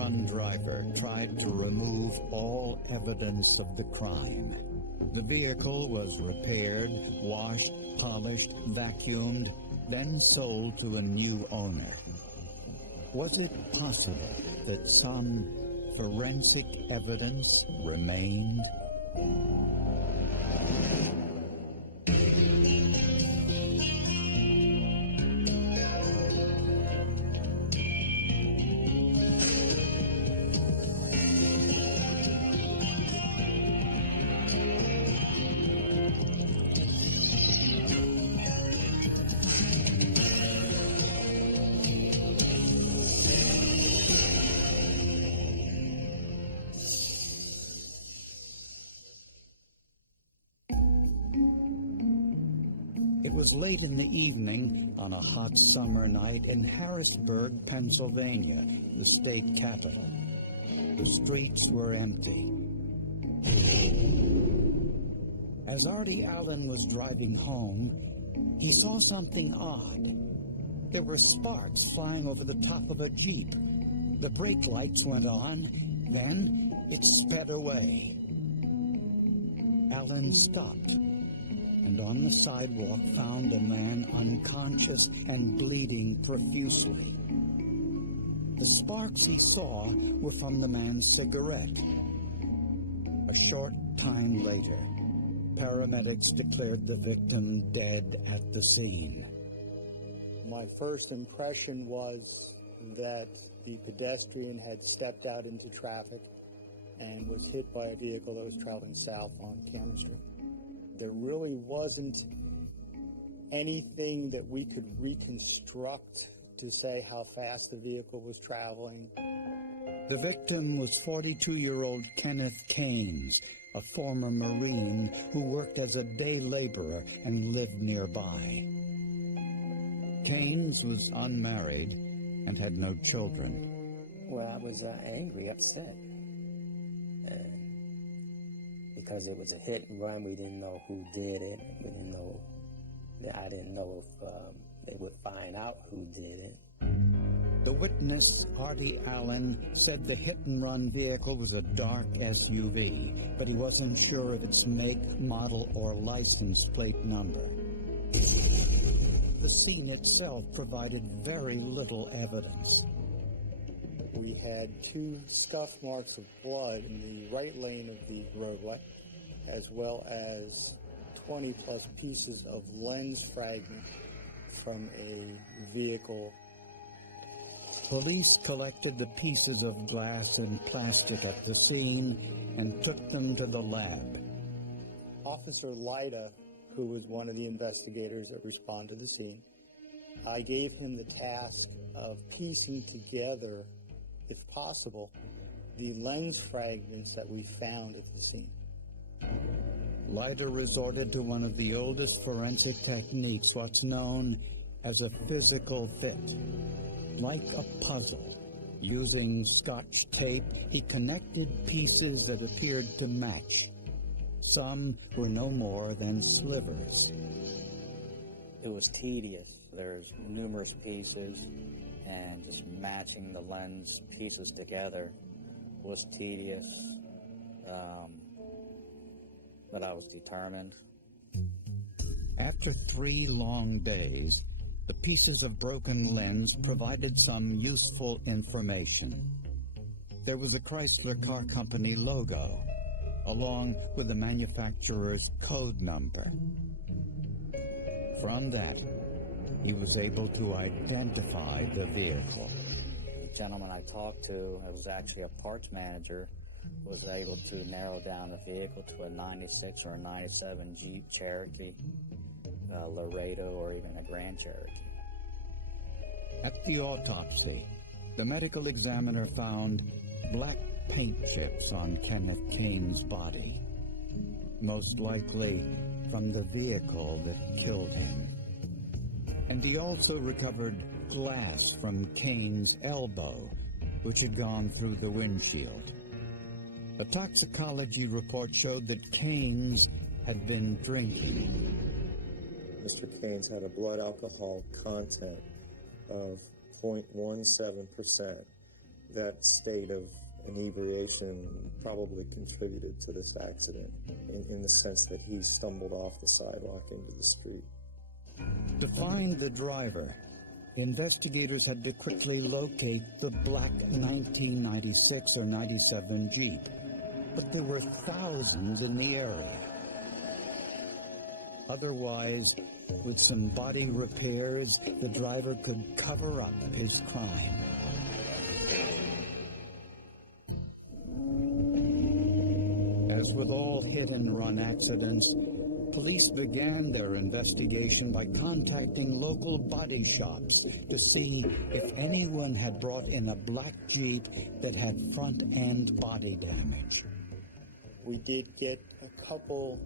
hit-and-run driver tried to remove all evidence of the crime. The vehicle was repaired, washed, polished, vacuumed, then sold to a new owner. Was it possible that some forensic evidence remained? It was late in the evening on a hot summer night in Harrisburg, Pennsylvania, the state capital. The streets were empty. As Artie Allen was driving home, he saw something odd. There were sparks flying over the top of a Jeep. The brake lights went on, then it sped away. Allen stopped, and on the sidewalk found a man unconscious and bleeding profusely. The sparks he saw were from the man's cigarette. A short time later, paramedics declared the victim dead at the scene. My first impression was that the pedestrian had stepped out into traffic and was hit by a vehicle that was traveling south on County Street. There really wasn't anything that we could reconstruct to say how fast the vehicle was traveling. The victim was 42-year-old Kenneth Keynes, a former Marine who worked as a day laborer and lived nearby. Keynes was unmarried and had no children. Well, I was angry, upset. Because it was a hit and run, we didn't know who did it. I didn't know if they would find out who did it. The witness, Artie Allen, said the hit-and-run vehicle was a dark SUV, but he wasn't sure of its make, model, or license plate number. The scene itself provided very little evidence. We had 2 scuff marks of blood in the right lane of the roadway, as well as 20-plus pieces of lens fragment from a vehicle. Police collected the pieces of glass and plastic at the scene and took them to the lab. Officer Lyda, who was one of the investigators that responded to the scene, I gave him the task of piecing together, if possible, the lens fragments that we found at the scene. Lyda resorted to one of the oldest forensic techniques, what's known as a physical fit. Like a puzzle, using Scotch tape, he connected pieces that appeared to match. Some were no more than slivers. It was tedious. There's numerous pieces, and just matching the lens pieces together was tedious, but I was determined. After 3 long days, the pieces of broken lens provided some useful information. There was a Chrysler Car Company logo, along with the manufacturer's code number. From that, he was able to identify the vehicle. The gentleman I talked to, it was actually a parts manager, was able to narrow down the vehicle to a 96 or a 97 Jeep Cherokee, Laredo, or even a Grand Cherokee. At the autopsy, the medical examiner found black paint chips on Kenneth Keynes' body, most likely from the vehicle that killed him. And he also recovered glass from Keynes' elbow, which had gone through the windshield. A toxicology report showed that Keynes had been drinking. Mr. Keynes had a blood alcohol content of 0.17%, That state of inebriation probably contributed to this accident in the sense that he stumbled off the sidewalk into the street. To find the driver, investigators had to quickly locate the black 1996 or 97 Jeep, but there were thousands in the area. Otherwise, with some body repairs, the driver could cover up his crime. As with all hit-and-run accidents, police began their investigation by contacting local body shops to see if anyone had brought in a black Jeep that had front-end body damage. We did get a couple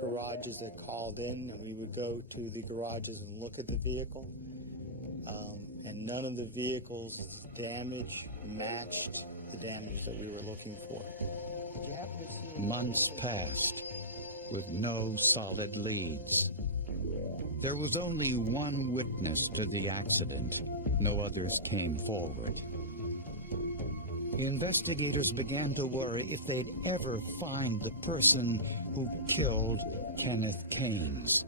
garages that called in, and we would go to the garages and look at the vehicle. And none of the vehicles' damage matched the damage that we were looking for. Did you happen to see? Months passed with no solid leads. There was only one witness to the accident. No others came forward. Investigators began to worry if they'd ever find the person who killed Kenneth Kanes.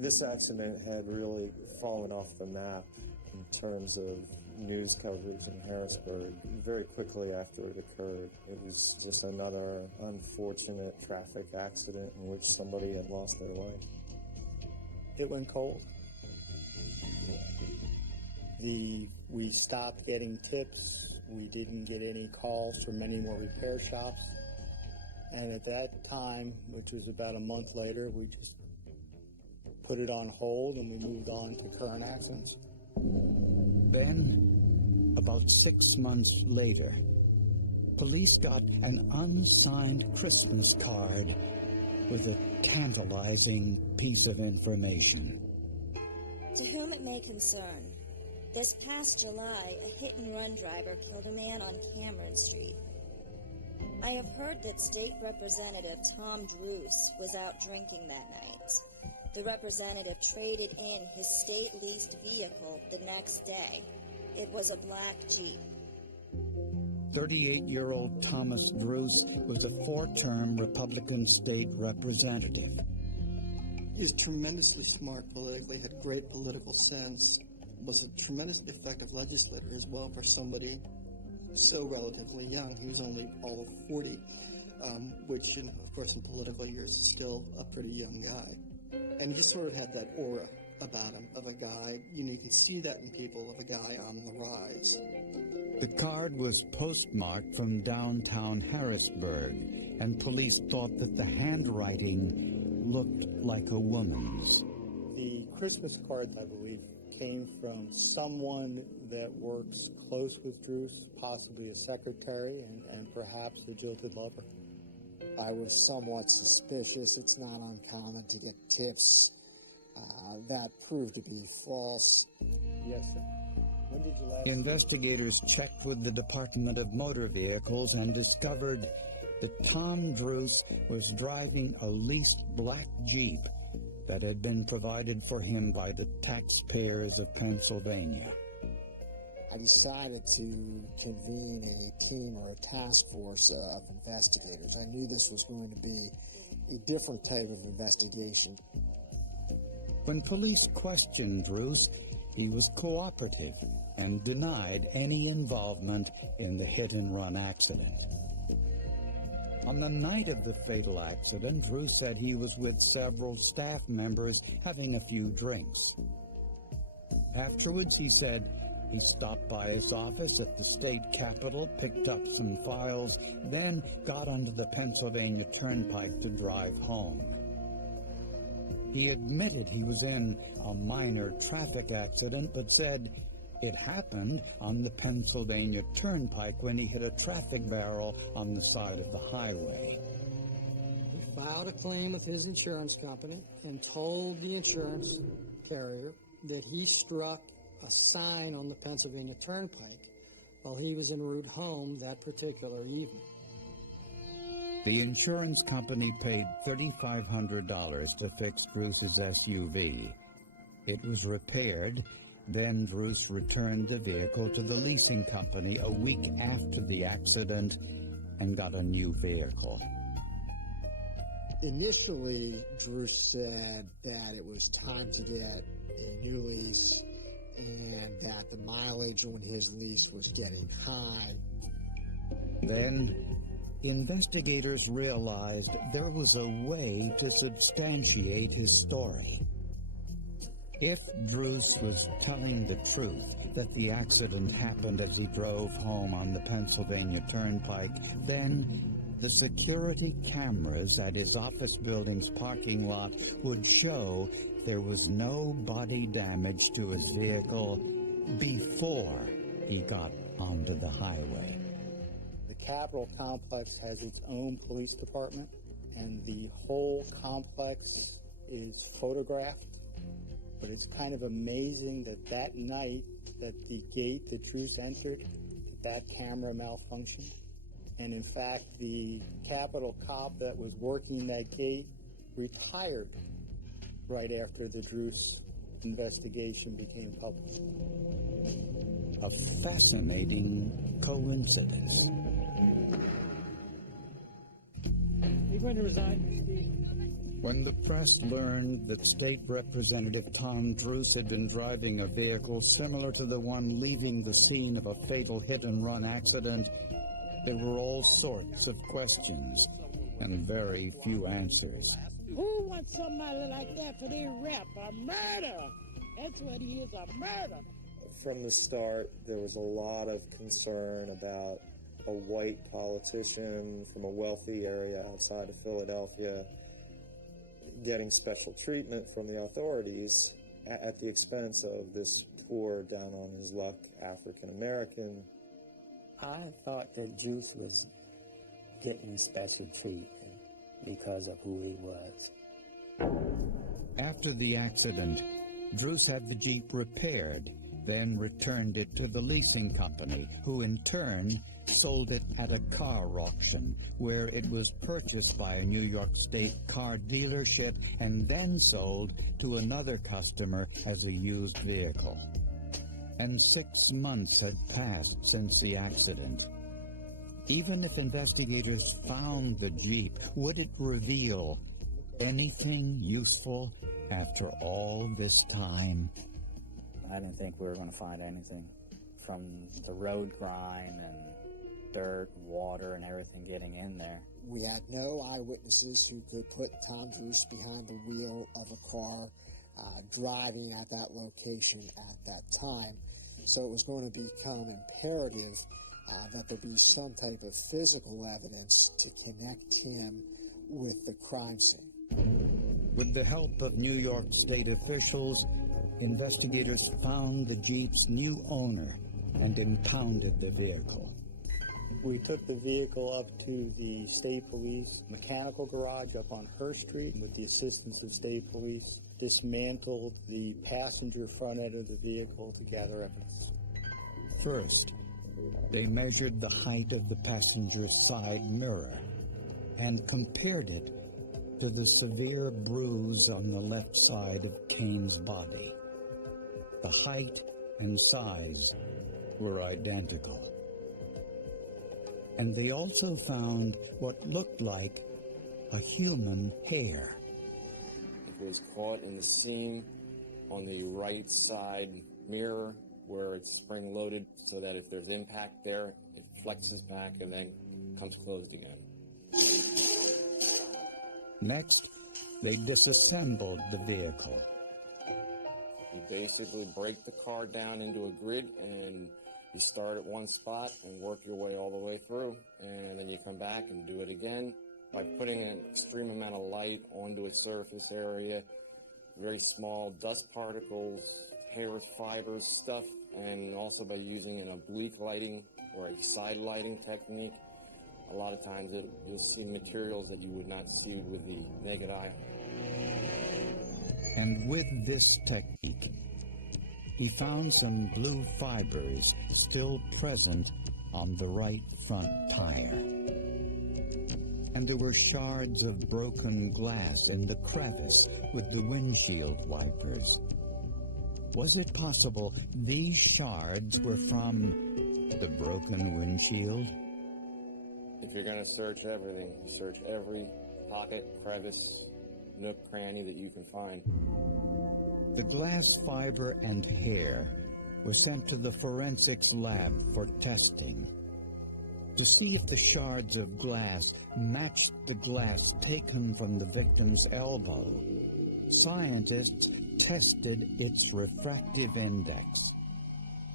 This accident had really fallen off the map in terms of news coverage in Harrisburg very quickly after it occurred. It was just another unfortunate traffic accident in which somebody had lost their life. It went cold. We stopped getting tips. We didn't get any calls from any more repair shops. And at that time, which was about a month later, we just put it on hold and we moved on to current accidents. Then, about 6 months later, police got an unsigned Christmas card with a tantalizing piece of information. To whom it may concern, this past July, a hit-and-run driver killed a man on Cameron Street. I have heard that State Representative Tom Druce was out drinking that night. The representative traded in his state-leased vehicle the next day. It was a black Jeep. 38-year-old Thomas Druce was a 4-term Republican state representative. He's tremendously smart politically, had great political sense, was a tremendously effective legislator as well for somebody so relatively young. He was only all of 40, which, of course, in political years is still a pretty young guy. And he just sort of had that aura about him of a guy, you can see that in people, of a guy on the rise. The card was postmarked from downtown Harrisburg, and police thought that the handwriting looked like a woman's. The Christmas card, I believe, came from someone that works close with Druce, possibly a secretary and perhaps a jilted lover. I was somewhat suspicious. It's not uncommon to get tips that proved to be false. Yes, sir. When did you last? Investigators checked with the Department of Motor Vehicles and discovered that Tom Druce was driving a leased black Jeep that had been provided for him by the taxpayers of Pennsylvania. I decided to convene a team or a task force of investigators. I knew this was going to be a different type of investigation. When police questioned Druce, he was cooperative and denied any involvement in the hit-and-run accident. On the night of the fatal accident, Druce said he was with several staff members having a few drinks. Afterwards, he said he stopped by his office at the state capitol, picked up some files, then got onto the Pennsylvania Turnpike to drive home. He admitted he was in a minor traffic accident, but said it happened on the Pennsylvania Turnpike when he hit a traffic barrel on the side of the highway. He filed a claim with his insurance company and told the insurance carrier that he struck a sign on the Pennsylvania Turnpike while he was en route home that particular evening. The insurance company paid $3,500 to fix Druce's SUV. It was repaired, Then Druce returned the vehicle to the leasing company a week after the accident and got a new vehicle. Initially, Druce said that it was time to get a new lease and that the mileage on his lease was getting high. Then, investigators realized there was a way to substantiate his story. If Druce was telling the truth that the accident happened as he drove home on the Pennsylvania Turnpike, then the security cameras at his office building's parking lot would show there was no body damage to his vehicle before he got onto the highway. The Capitol complex has its own police department, and the whole complex is photographed. But it's kind of amazing that that night that the gate that Druce entered, that camera malfunctioned. And in fact, the Capitol cop that was working that gate retired right after the Druce investigation became public. A fascinating coincidence. You're going to resign, Steve? When the press learned that State Representative Tom Druce had been driving a vehicle similar to the one leaving the scene of a fatal hit-and-run accident, there were all sorts of questions and very few answers. Who wants somebody like that for their rep? A murder! That's what he is, a murder! From the start, there was a lot of concern about a white politician from a wealthy area outside of Philadelphia getting special treatment from the authorities at the expense of this poor, down-on-his-luck African-American. I thought that Druce was getting special treatment because of who he was. After the accident, Druce had the Jeep repaired, then returned it to the leasing company, who in turn sold it at a car auction, where it was purchased by a New York State car dealership and then sold to another customer as a used vehicle. And 6 months had passed since the accident. Even if investigators found the Jeep, would it reveal anything useful after all this time? I didn't think we were going to find anything from the road grime and dirt, water, and everything getting in there. We had no eyewitnesses who could put Tom Druce behind the wheel of a car driving at that location at that time. So it was going to become imperative that there be some type of physical evidence to connect him with the crime scene. With the help of New York State officials, investigators found the Jeep's new owner and impounded the vehicle. We took the vehicle up to the state police mechanical garage up on Hurst Street with the assistance of state police, dismantled the passenger front end of the vehicle to gather evidence. First, they measured the height of the passenger's side mirror and compared it to the severe bruise on the left side of Kane's body. The height and size were identical. And they also found what looked like a human hair. It was caught in the seam on the right side mirror where it's spring-loaded so that if there's impact there, it flexes back and then comes closed again. Next, they disassembled the vehicle. You basically break the car down into a grid and you start at one spot and work your way all the way through, and then you come back and do it again by putting an extreme amount of light onto its surface area, very small dust particles, hair fibers, stuff, and also by using an oblique lighting or a side lighting technique. A lot of times you'll see materials that you would not see with the naked eye. And with this technique, he found some blue fibers still present on the right front tire. And there were shards of broken glass in the crevice with the windshield wipers. Was it possible these shards were from the broken windshield? If you're going to search everything, search every pocket, crevice, nook, cranny that you can find. The glass fiber and hair was sent to the forensics lab for testing to see if the shards of glass matched the glass taken from the victim's elbow. Scientists tested its refractive index.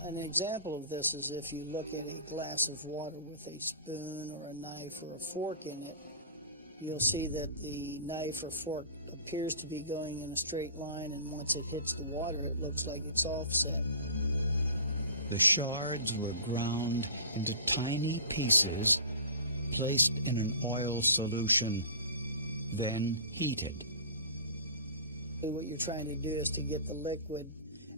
An example of this is if you look at a glass of water with a spoon or a knife or a fork in it, you'll see that the knife or fork appears to be going in a straight line, and once it hits the water, it looks like it's offset. The shards were ground into tiny pieces, placed in an oil solution, then heated. What you're trying to do is to get the liquid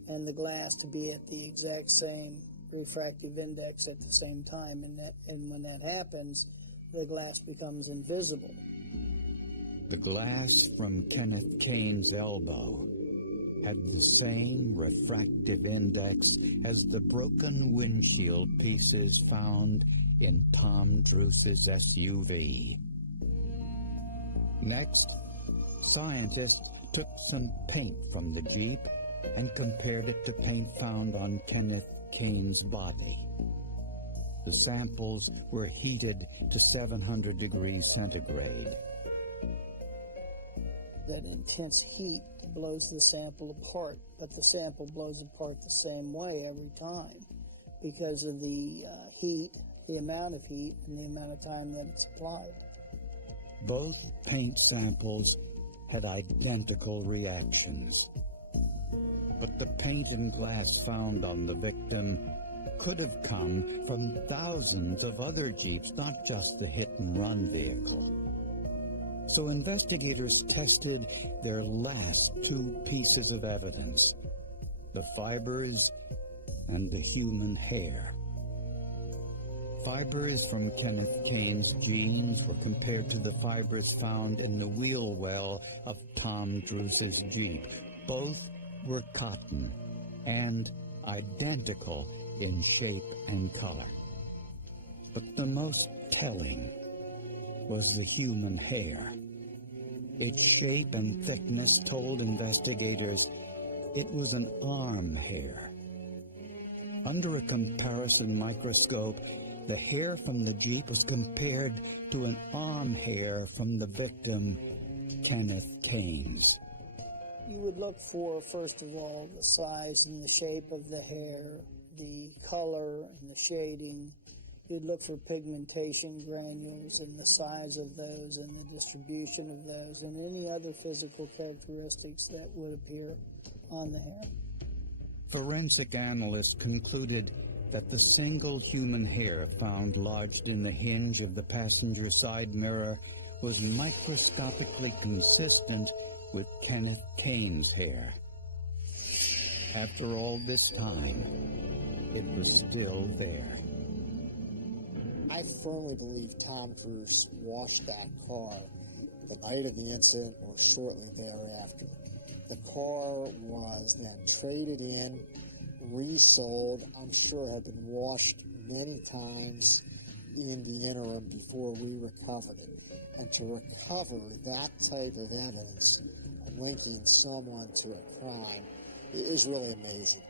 and the glass to be at the exact same refractive index at the same time, and when that happens, the glass becomes invisible. The glass from Kenneth Kane's elbow had the same refractive index as the broken windshield pieces found in Tom Druce's SUV. Next, scientists took some paint from the Jeep and compared it to paint found on Kenneth Kane's body. The samples were heated to 700 degrees centigrade. That intense heat blows the sample apart, but the sample blows apart the same way every time because of the heat, the amount of heat, and the amount of time that it's applied. Both paint samples had identical reactions. But the paint and glass found on the victim could have come from thousands of other Jeeps, not just the hit-and-run vehicle. So investigators tested their last two pieces of evidence, the fibers and the human hair. Fibers from Kenneth Kane's jeans were compared to the fibers found in the wheel well of Tom Druce's Jeep. Both were cotton and identical in shape and color. But the most telling was the human hair. Its shape and thickness told investigators it was an arm hair. Under a comparison microscope, the hair from the Jeep was compared to an arm hair from the victim, Kenneth Kane's. You would look for, first of all, the size and the shape of the hair, the color and the shading. You'd look for pigmentation granules and the size of those and the distribution of those and any other physical characteristics that would appear on the hair. Forensic analysts concluded that the single human hair found lodged in the hinge of the passenger side mirror was microscopically consistent with Kenneth Kane's hair. After all this time, it was still there. I firmly believe Tom Druce washed that car the night of the incident or shortly thereafter. The car was then traded in, resold, I'm sure had been washed many times in the interim before we recovered it. And to recover that type of evidence linking someone to a crime is really amazing.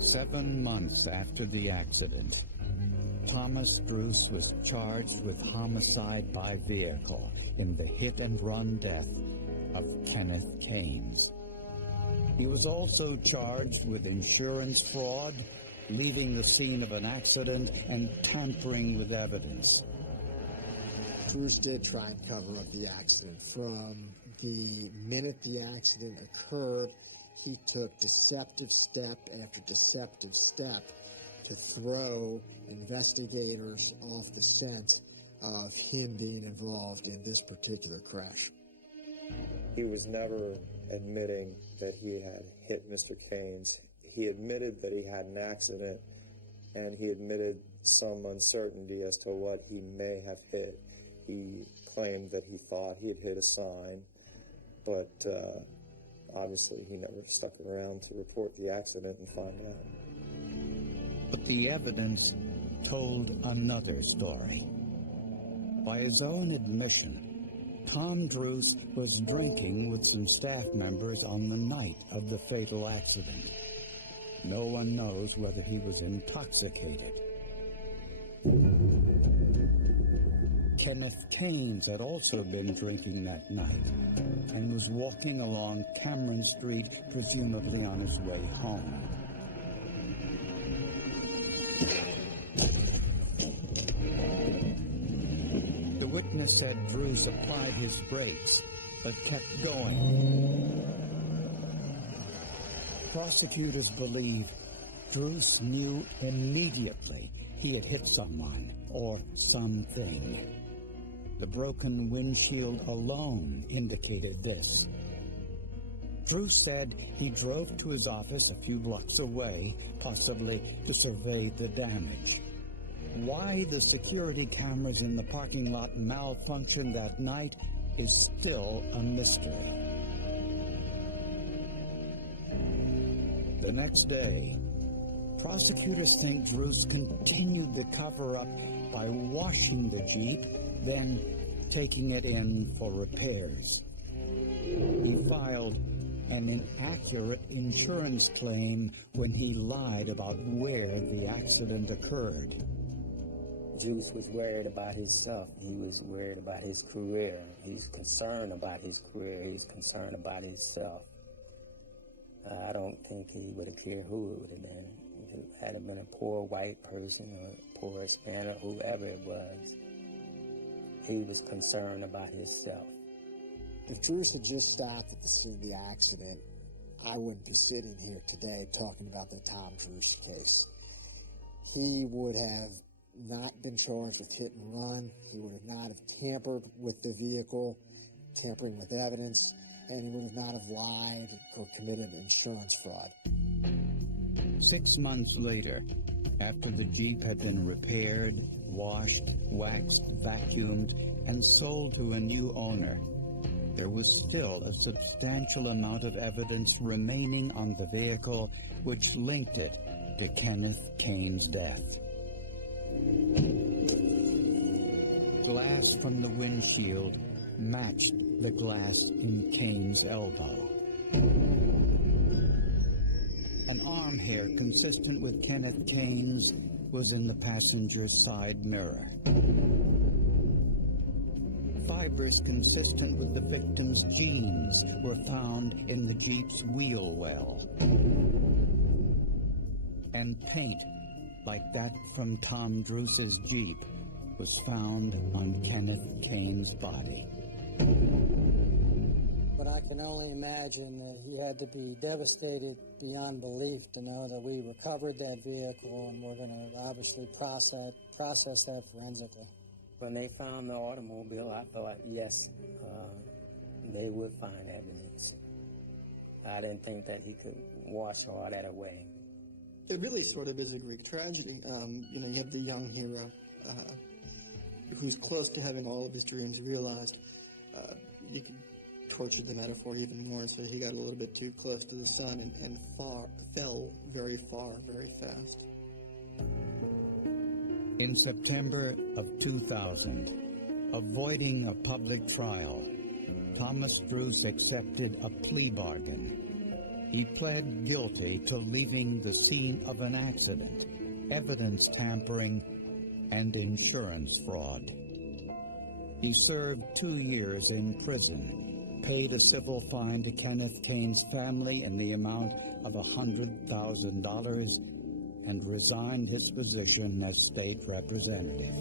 7 months after the accident, Thomas Druce was charged with homicide by vehicle in the hit-and-run death of Kenneth Kane's. He was also charged with insurance fraud, leaving the scene of an accident, and tampering with evidence. Druce did try and cover up the accident. From the minute the accident occurred, he took deceptive step after deceptive step to throw investigators off the scent of him being involved in this particular crash. He was never admitting that he had hit Mr. Kane's. He admitted that he had an accident, and he admitted some uncertainty as to what he may have hit. He claimed that he thought he had hit a sign, but obviously he never stuck around to report the accident and find out. But the evidence told another story. By his own admission, Tom Druce was drinking with some staff members on the night of the fatal accident. No one knows whether he was intoxicated. Kenneth Kanes had also been drinking that night and was walking along Cameron Street, presumably on his way home. The witness said Druce applied his brakes, but kept going. Prosecutors believe Druce knew immediately he had hit someone or something. The broken windshield alone indicated this. Druce said he drove to his office a few blocks away, possibly to survey the damage. Why the security cameras in the parking lot malfunctioned that night is still a mystery. The next day, prosecutors think Druce continued the cover-up by washing the Jeep, then taking it in for repairs. He filed an inaccurate insurance claim when he lied about where the accident occurred. Druce was worried about himself. He was worried about his career. He's concerned about his career. He's concerned about himself. I don't think he would have cared who it would have been. If it had been a poor white person or a poor Hispanic, whoever it was, he was concerned about himself. If Druce had just stopped at the scene of the accident, I wouldn't be sitting here today talking about the Tom Druce case. He would have not been charged with hit and run. He would have not have tampered with the vehicle, tampering with evidence, and he would have not have lied or committed insurance fraud. 6 months later, after the Jeep had been repaired, washed, waxed, vacuumed, and sold to a new owner, there was still a substantial amount of evidence remaining on the vehicle which linked it to Kenneth Kane's death. Glass from the windshield matched the glass in Kane's elbow. An arm hair consistent with Kenneth Kane's was in the passenger's side mirror. Fibers consistent with the victim's genes were found in the Jeep's wheel well. And paint, like that from Tom Druce's Jeep, was found on Kenneth Kane's body. But I can only imagine that he had to be devastated beyond belief to know that we recovered that vehicle and we're going to obviously process that forensically. When they found the automobile, I thought, yes, they would find evidence. I didn't think that he could wash all that away. It really sort of is a Greek tragedy. You have the young hero who's close to having all of his dreams realized. You could torture the metaphor even more, so he got a little bit too close to the sun and fell very far, very fast. In September of 2000, avoiding a public trial, Thomas Druce accepted a plea bargain. He pled guilty to leaving the scene of an accident, evidence tampering, and insurance fraud. He served 2 years in prison, paid a civil fine to Kenneth Kane's family in the amount of $100,000, and resigned his position as state representative.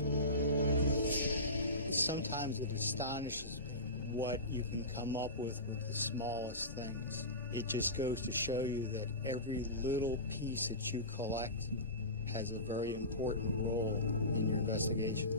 Sometimes it astonishes me what you can come up with the smallest things. It just goes to show you that every little piece that you collect has a very important role in your investigation.